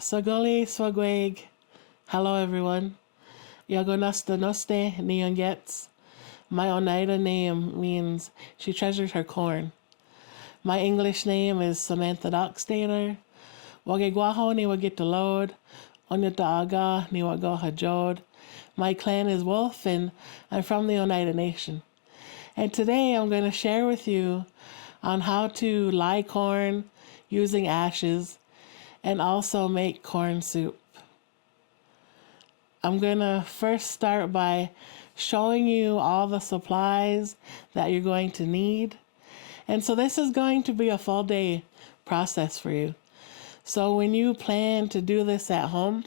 Sagoli swagweg. Hello everyone. Yagonasta noste neongets. My Oneida name means she treasured her corn. My English name is Samantha Dockstader. Wagegwaho ni wagitaload. Onyata aga ni wagahajod. My clan is Wolf and I'm from the Oneida Nation. And today I'm going to share with you on how to lye corn using ashes and also make corn soup. I'm going to first start by showing you all the supplies that you're going to need. And so this is going to be a full day process for you. So when you plan to do this at home,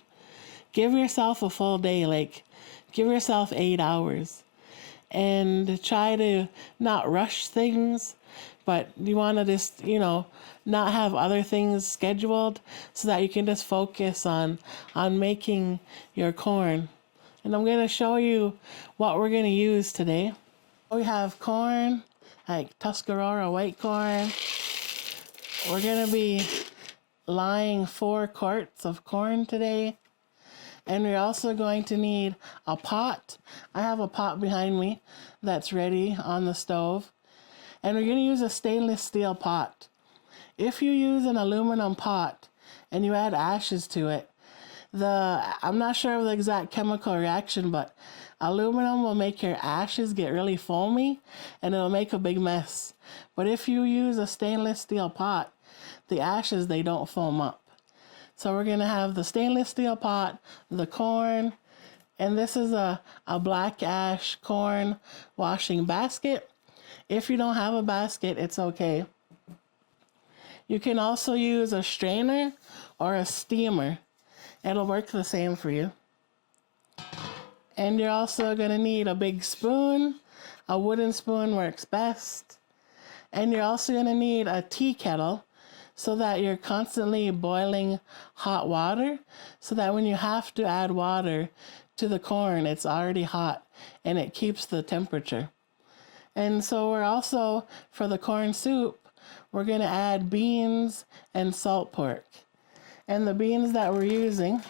give yourself a full day, like give yourself 8 hours. And try to not rush things, but you want to just, not have other things scheduled so that you can just focus on making your corn. And I'm going to show you what we're going to use today. We have corn, like Tuscarora white corn. We're going to be lying 4 quarts of corn today. And we're also going to need a pot. I have a pot behind me that's ready on the stove. And we're going to use a stainless steel pot. If you use an aluminum pot and you add ashes to it, I'm not sure of the exact chemical reaction, but aluminum will make your ashes get really foamy and it'll make a big mess. But if you use a stainless steel pot, the ashes, they don't foam up. So we're going to have the stainless steel pot, the corn, and this is a black ash corn washing basket. If you don't have a basket, it's okay. You can also use a strainer or a steamer. It'll work the same for you. And you're also going to need a big spoon. A wooden spoon works best. And you're also going to need a tea kettle, so that you're constantly boiling hot water, so that when you have to add water to the corn, it's already hot and it keeps the temperature. And so we're also, for the corn soup, we're going to add beans and salt pork. And the beans that we're using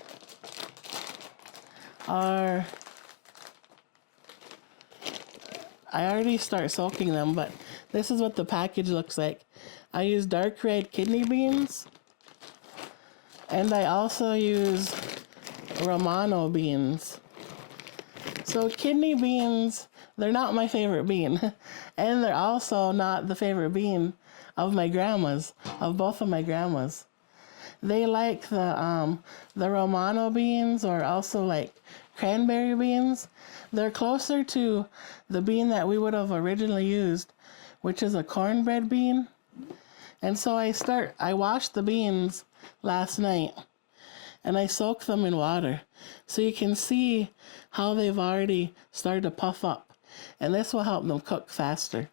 are, I already start soaking them, but this is what the package looks like. I use dark red kidney beans, and I also use Romano beans. So kidney beans, they're not my favorite bean, and they're also not the favorite bean of my grandma's, of both of my grandmas. They like the Romano beans, or also like cranberry beans. They're closer to the bean that we would have originally used, which is a cornbread bean. And so I washed the beans last night and I soaked them in water. So you can see how they've already started to puff up. And this will help them cook faster.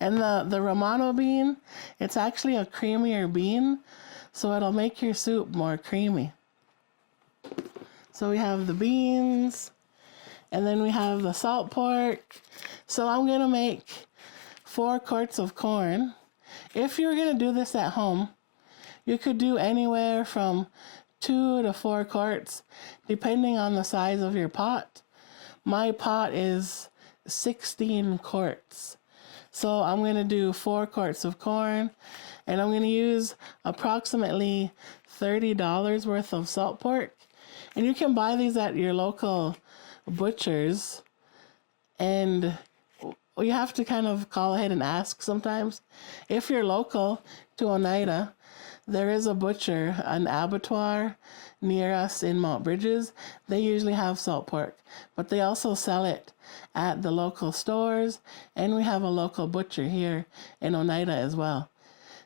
And the Romano bean, it's actually a creamier bean, so it'll make your soup more creamy. So we have the beans, and then we have the salt pork. So I'm going to make 4 quarts of corn. If you're going to do this at home, you could do anywhere from 2 to 4 quarts, depending on the size of your pot. My pot is 16 quarts. So I'm going to do 4 quarts of corn, and I'm going to use approximately $30 worth of salt pork. And you can buy these at your local butcher's, and you have to kind of call ahead and ask sometimes. If you're local to Oneida, there is a butcher, an abattoir near us in Mount Bridges. They usually have salt pork, but they also sell it at the local stores, and we have a local butcher here in Oneida as well.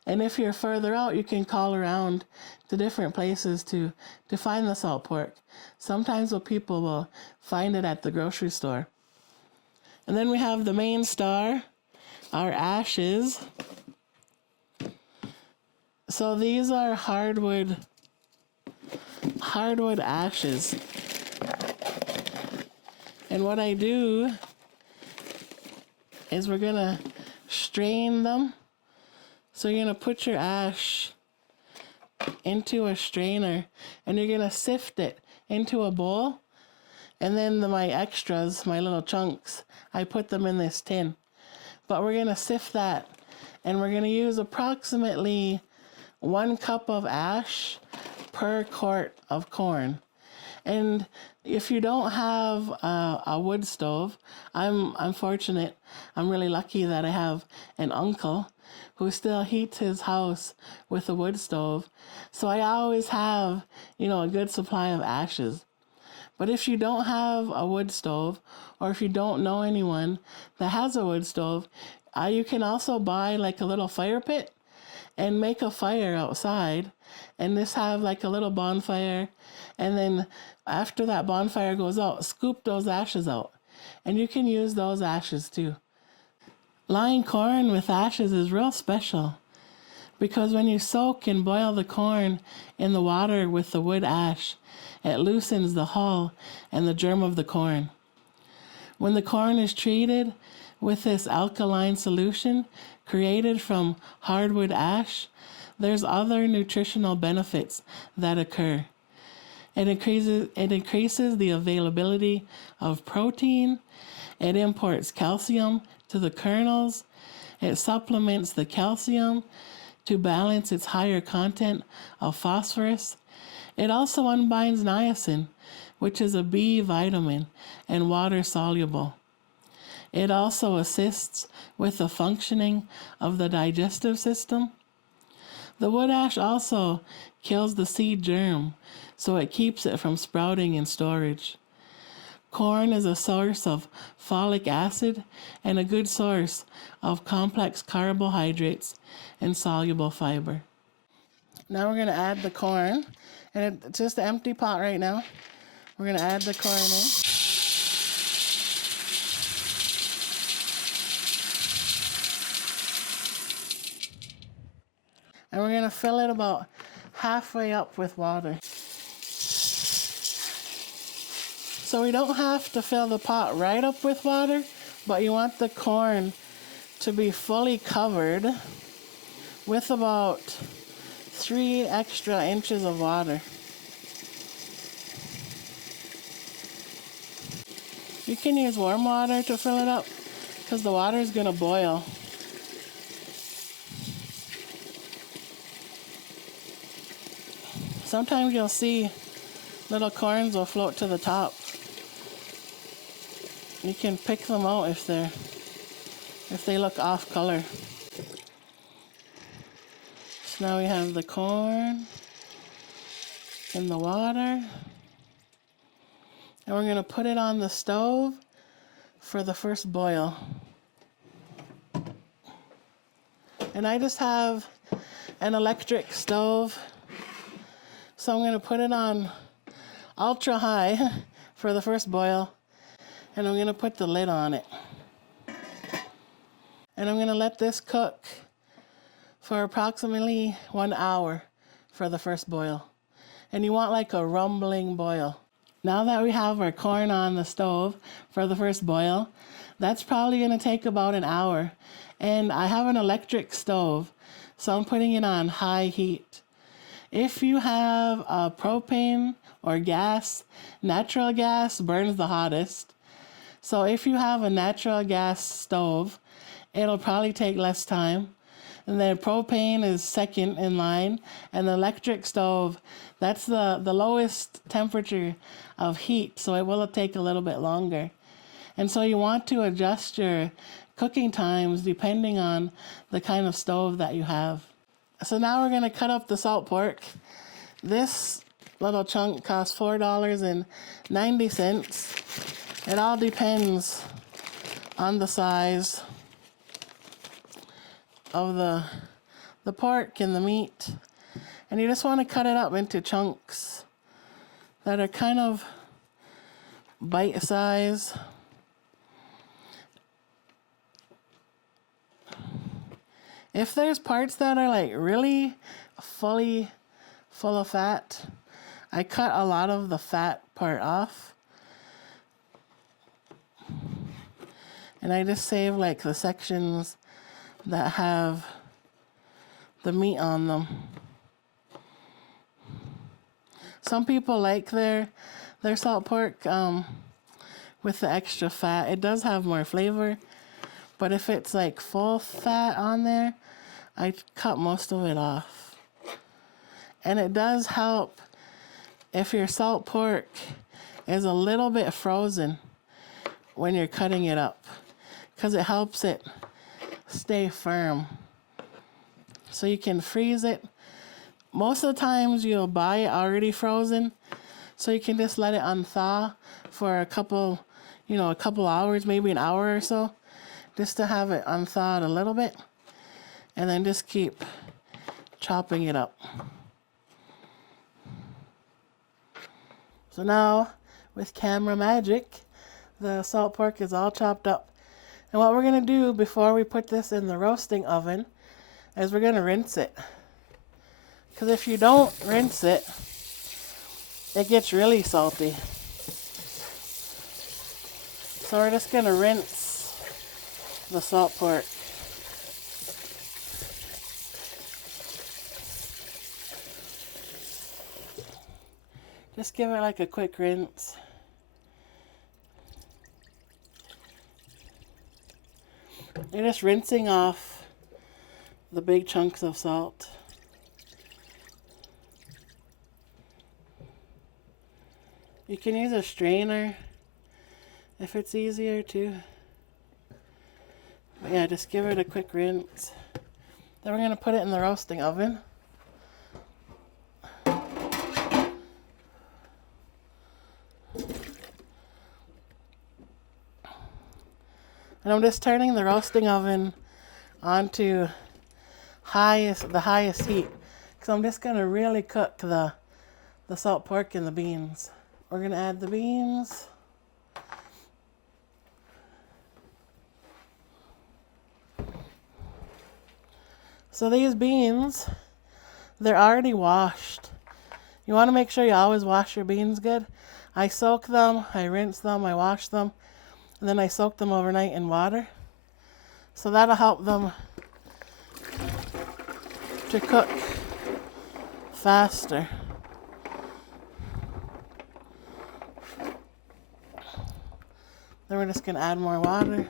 And if you're further out, you can call around to different places to find the salt pork. Sometimes the people will find it at the grocery store. And then we have the main star, our ashes. So these are hardwood ashes. And what I do is we're going to strain them. So you're going to put your ash into a strainer, and you're gonna sift it into a bowl. And then my extras, my little chunks, I put them in this tin. But we're gonna sift that, and we're gonna use approximately 1 cup of ash per quart of corn. And if you don't have a wood stove, I'm fortunate. I'm really lucky that I have an uncle who still heats his house with a wood stove. So I always have, a good supply of ashes. But if you don't have a wood stove, or if you don't know anyone that has a wood stove, you can also buy like a little fire pit and make a fire outside, and just have like a little bonfire. And then after that bonfire goes out, scoop those ashes out, and you can use those ashes too. Lying corn with ashes is real special because when you soak and boil the corn in the water with the wood ash, it loosens the hull and the germ of the corn. When the corn is treated with this alkaline solution created from hardwood ash, there's other nutritional benefits that occur. It increases the availability of protein. It imports calcium to the kernels. It supplements the calcium to balance its higher content of phosphorus. It also unbinds niacin, which is a B vitamin and water soluble. It also assists with the functioning of the digestive system. The wood ash also kills the seed germ, so it keeps it from sprouting in storage. Corn is a source of folic acid and a good source of complex carbohydrates and soluble fiber. Now we're going to add the corn, and it's just an empty pot right now. We're going to add the corn in. And we're going to fill it about halfway up with water. So we don't have to fill the pot right up with water, but you want the corn to be fully covered with about 3 extra inches of water. You can use warm water to fill it up because the water is going to boil. Sometimes you'll see little corns will float to the top. You can pick them out if they look off color. So now we have the corn in the water. And we're going to put it on the stove for the first boil. And I just have an electric stove, so I'm going to put it on ultra high for the first boil, and I'm going to put the lid on it. And I'm going to let this cook for approximately 1 hour for the first boil. And you want like a rumbling boil. Now that we have our corn on the stove for the first boil, that's probably going to take about an hour. And I have an electric stove, so I'm putting it on high heat. If you have a propane or gas, natural gas burns the hottest. So if you have a natural gas stove, it'll probably take less time. And then propane is second in line, and the electric stove, that's the lowest temperature of heat, so it will take a little bit longer. And so you want to adjust your cooking times depending on the kind of stove that you have. So now we're going to cut up the salt pork. This little chunk costs $4.90. It all depends on the size of the pork and the meat. And you just want to cut it up into chunks that are kind of bite size. If there's parts that are like really full of fat, I cut a lot of the fat part off. And I just save like the sections that have the meat on them. Some people like their salt pork with the extra fat. It does have more flavor, but if it's like full fat on there, I cut most of it off. And it does help if your salt pork is a little bit frozen when you're cutting it up, because it helps it stay firm. So you can freeze it. Most of the times you'll buy it already frozen, so you can just let it unthaw for a couple hours, maybe an hour or so, just to have it unthawed a little bit, and then just keep chopping it up. So now, with camera magic, the salt pork is all chopped up. And what we're going to do before we put this in the roasting oven is we're going to rinse it. Because if you don't rinse it, it gets really salty. So we're just going to rinse the salt pork. Just give it like a quick rinse. You're just rinsing off the big chunks of salt. You can use a strainer if it's easier too. But yeah, just give it a quick rinse. Then we're going to put it in the roasting oven. And I'm just turning the roasting oven onto the highest heat, because I'm just going to really cook the salt pork and the beans. We're going to add the beans. So these beans, they're already washed. You want to make sure you always wash your beans good. I soak them, I rinse them, I wash them, and then I soak them overnight in water. So that'll help them to cook faster. Then we're just going to add more water.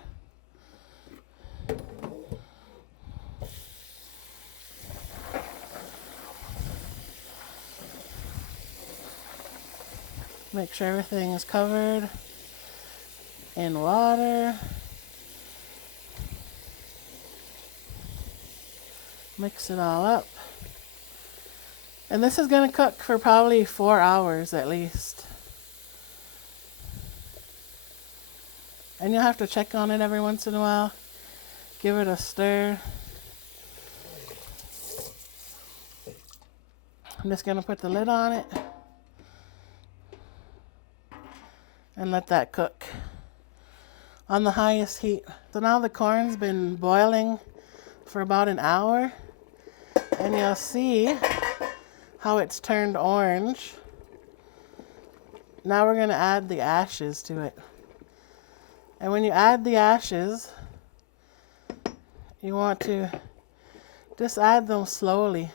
Make sure everything is covered in water. Mix it all up. And this is going to cook for probably 4 hours at least. And you'll have to check on it every once in a while. Give it a stir. I'm just going to put the lid on it and let that cook on the highest heat. So now the corn's been boiling for about an hour, and you'll see how it's turned orange. Now we're going to add the ashes to it. And when you add the ashes, you want to just add them slowly.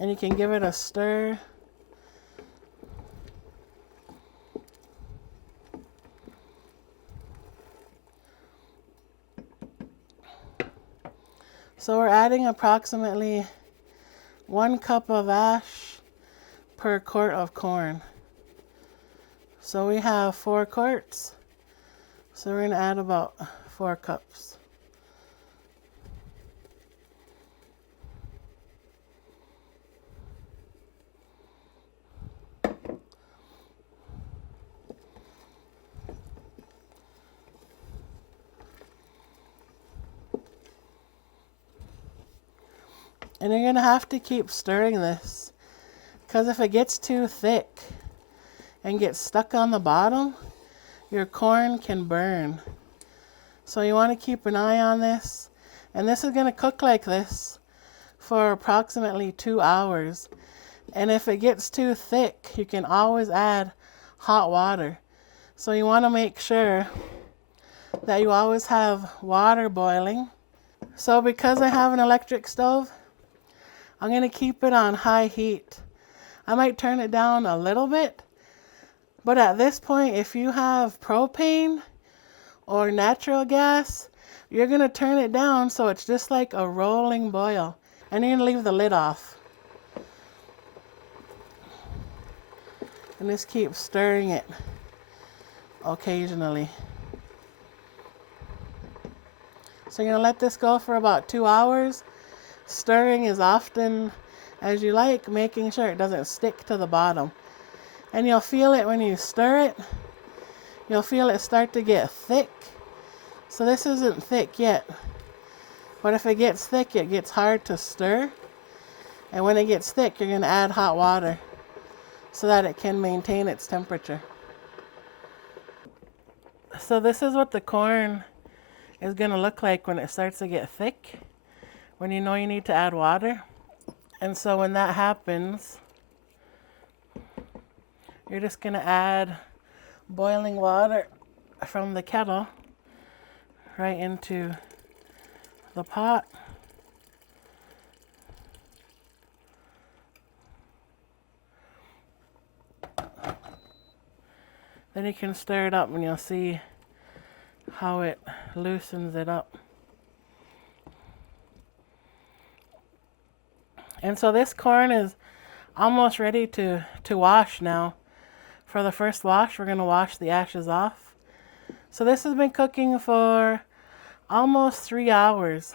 And you can give it a stir. So we're adding approximately 1 cup of ash per quart of corn. So we have 4 quarts. So we're going to add about 4 cups. And you're going to have to keep stirring this, because if it gets too thick and gets stuck on the bottom, your corn can burn. So you want to keep an eye on this. And this is going to cook like this for approximately 2 hours. And if it gets too thick, you can always add hot water. So you want to make sure that you always have water boiling. So because I have an electric stove, I'm going to keep it on high heat. I might turn it down a little bit, but at this point, if you have propane or natural gas, you're going to turn it down so it's just like a rolling boil. And you're going to leave the lid off. And just keep stirring it occasionally. So you're going to let this go for about 2 hours, stirring as often as you like, making sure it doesn't stick to the bottom. And you'll feel it when you stir it. You'll feel it start to get thick. So this isn't thick yet. But if it gets thick, it gets hard to stir. And when it gets thick, you're going to add hot water so that it can maintain its temperature. So this is what the corn is going to look like when it starts to get thick, when you know you need to add water. And so when that happens, you're just going to add boiling water from the kettle right into the pot. Then you can stir it up and you'll see how it loosens it up. And so this corn is almost ready to wash now. For the first wash, we're going to wash the ashes off. So this has been cooking for almost 3 hours.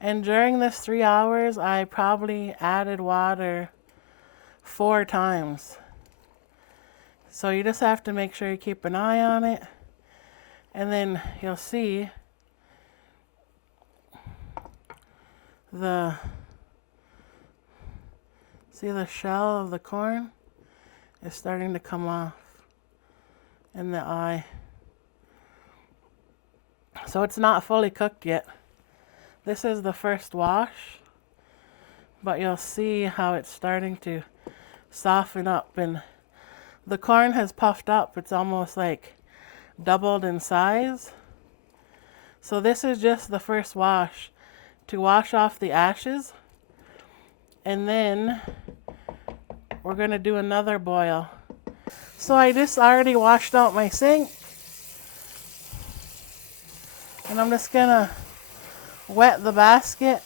And during this 3 hours, I probably added water 4 times. So you just have to make sure you keep an eye on it. And then you'll see the shell of the corn is starting to come off in the eye. So it's not fully cooked yet. This is the first wash, but you'll see how it's starting to soften up, and the corn has puffed up. It's almost like doubled in size. So this is just the first wash to wash off the ashes, and then we're going to do another boil. So I just already washed out my sink, and I'm just going to wet the basket.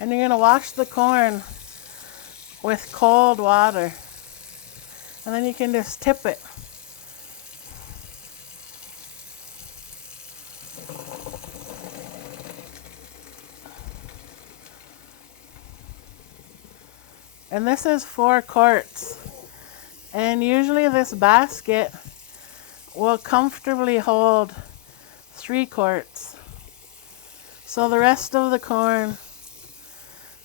And you're going to wash the corn with cold water. And then you can just tip it. And this is 4 quarts. And usually this basket will comfortably hold 3 quarts. So the rest of the corn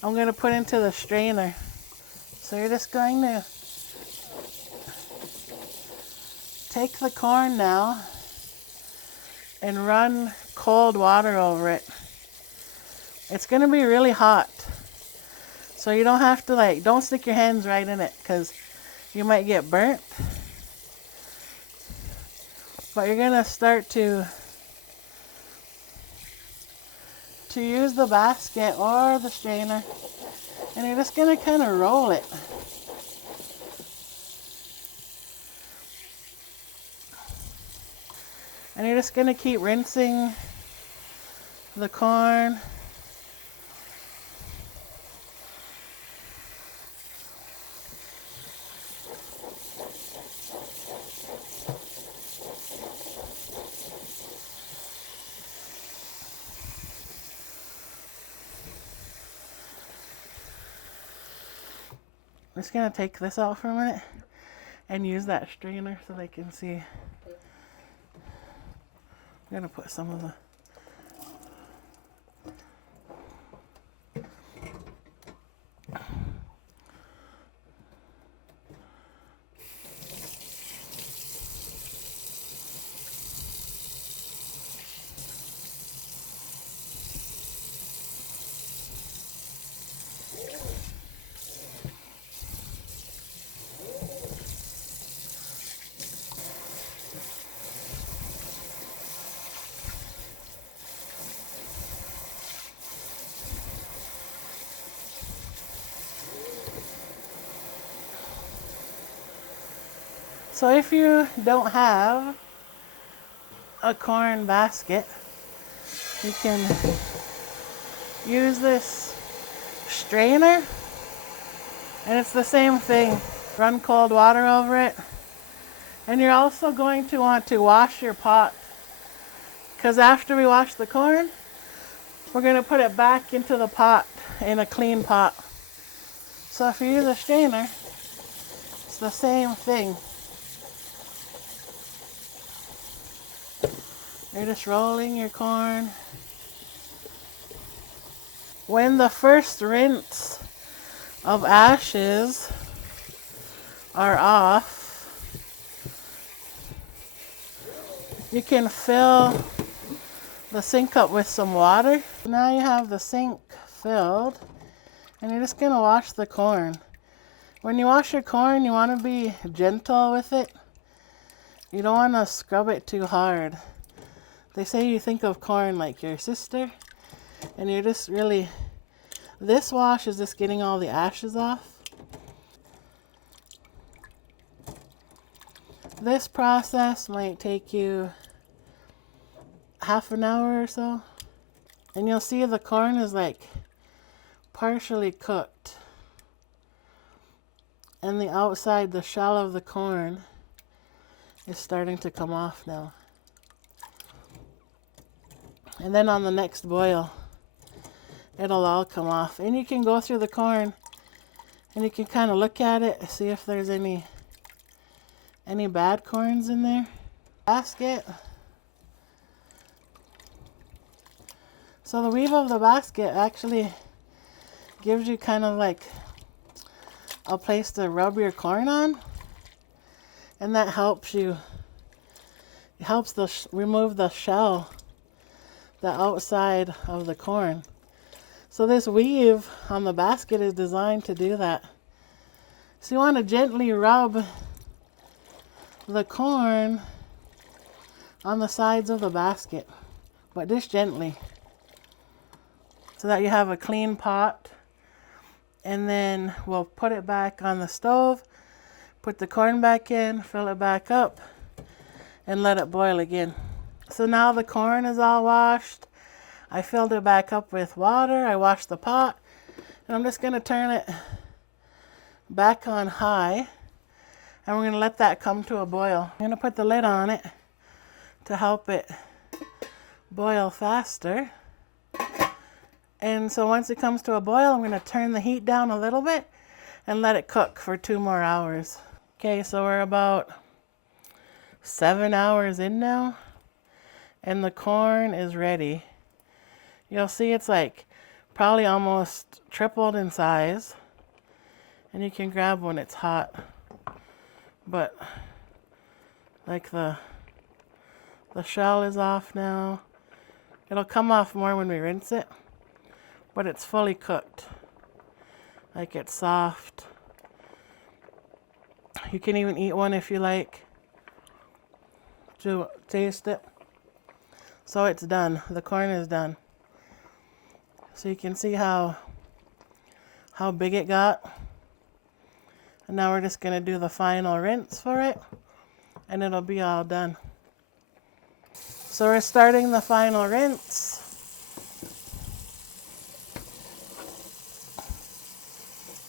I'm going to put into the strainer. So you're just going to take the corn now and run cold water over it. It's going to be really hot. So you don't have to don't stick your hands right in it because you might get burnt. But you're going to start to use the basket or the strainer, and you're just going to kind of roll it. And you're just going to keep rinsing the corn. I'm just going to take this out for a minute and use that strainer so they can see. I'm going to put some of the So if you don't have a corn basket, you can use this strainer, and it's the same thing. Run cold water over it. And you're also going to want to wash your pot, because after we wash the corn, we're going to put it back into the pot in a clean pot. So if you use a strainer, it's the same thing. You're just rolling your corn. When the first rinse of ashes are off, you can fill the sink up with some water. Now you have the sink filled, and you're just going to wash the corn. When you wash your corn, you want to be gentle with it. You don't want to scrub it too hard. They say you think of corn like your sister, and you're just really, this wash is just getting all the ashes off. This process might take you half an hour or so. And you'll see the corn is like partially cooked. And the outside, the shell of the corn is starting to come off now. And then on the next boil, it'll all come off. And you can go through the corn and you can kind of look at it, see if there's any bad corns in there. Basket. So the weave of the basket actually gives you kind of like a place to rub your corn on, and that helps you. It helps remove the shell, the outside of the corn. So this weave on the basket is designed to do that. So you want to gently rub the corn on the sides of the basket, but just gently, so that you have a clean pot. And then we'll put it back on the stove, put the corn back in, fill it back up, and let it boil again. So now the corn is all washed. I filled it back up with water. I washed the pot, and I'm just going to turn it back on high, and we're going to let that come to a boil. I'm going to put the lid on it to help it boil faster. And so once it comes to a boil, I'm going to turn the heat down a little bit and let it cook for 2 more hours. Okay, so we're about 7 hours in now, and the corn is ready. You'll see it's like probably almost tripled in size, and you can grab when it's hot. But like the shell is off now. It'll come off more when we rinse it, but it's fully cooked. Like, it's soft. You can even eat one if you like to taste it. So it's done. The corn is done. So you can see how big it got. And now we're just going to do the final rinse for it, and it'll be all done. So we're starting the final rinse.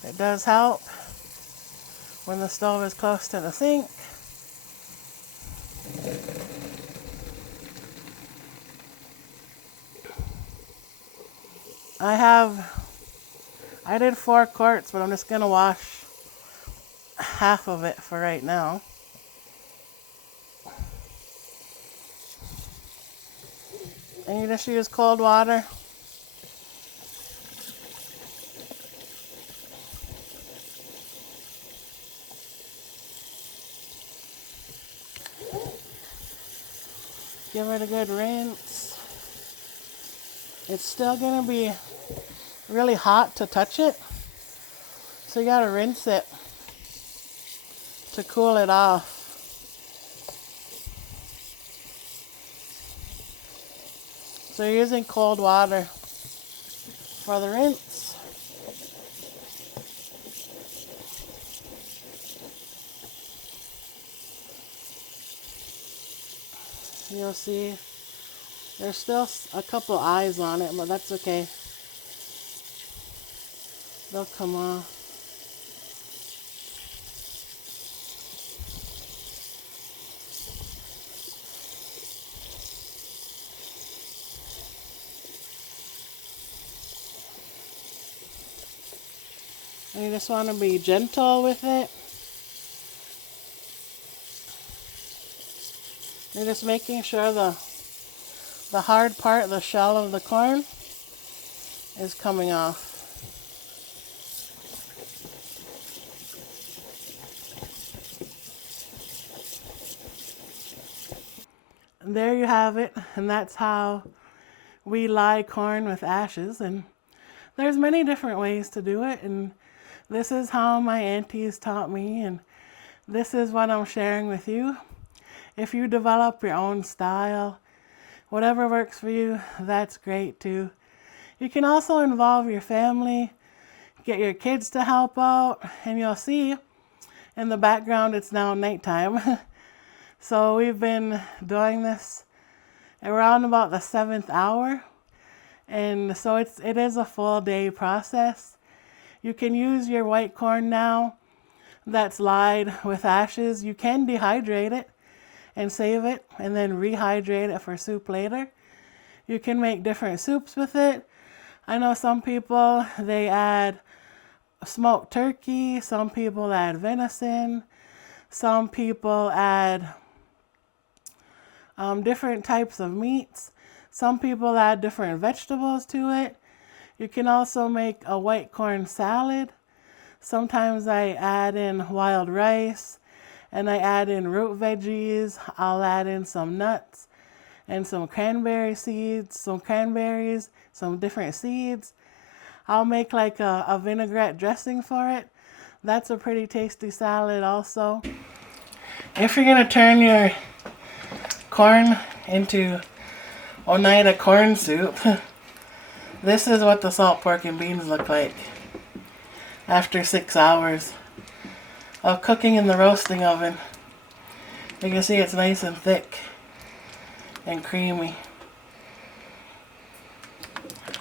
It does help when the stove is close to the sink. I did 4 quarts, but I'm just going to wash half of it for right now. And you just use cold water. Give it a good rinse. It's still going to be really hot to touch it, so you got to rinse it to cool it off. So you're using cold water for the rinse. You'll see there's still a couple eyes on it, but that's okay. They'll come off. And you just want to be gentle with it. You're just making sure the hard part, the shell of the corn, is coming off. And there you have it, and that's how we lye corn with ashes. And there's many different ways to do it, and this is how my aunties taught me, and this is what I'm sharing with you. If you develop your own style, whatever works for you, that's great too. You can also involve your family, get your kids to help out, and you'll see in the background it's now nighttime. So we've been doing this around about the 7th hour, and so it is a full day process. You can use your white corn now that's lied with ashes. You can dehydrate it and save it and then rehydrate it for soup later. You can make different soups with it. I know some people, they add smoked turkey, some people add venison, some people add different types of meats. Some people add different vegetables to it. You can also make a white corn salad. Sometimes I add in wild rice and I add in root veggies. I'll add in some nuts and some cranberry seeds, some cranberries, some different seeds. I'll make like a vinaigrette dressing for it. That's a pretty tasty salad also. If you're gonna turn your corn into Oneida corn soup, this is what the salt pork and beans look like after 6 hours of cooking in the roasting oven. You can see it's nice and thick and creamy.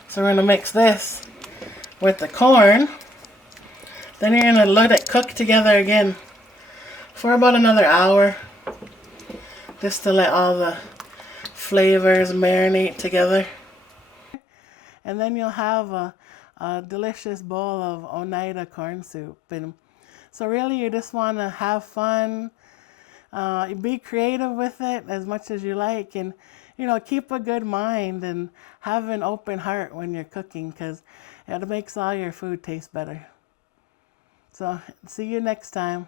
So we're going to mix this with the corn. Then you're going to let it cook together again for about another hour, just to let all the flavors marinate together. And then you'll have a delicious bowl of Oneida corn soup. And so really you just want to have fun, be creative with it as much as you like, and keep a good mind and have an open heart when you're cooking, because it makes all your food taste better. So see you next time.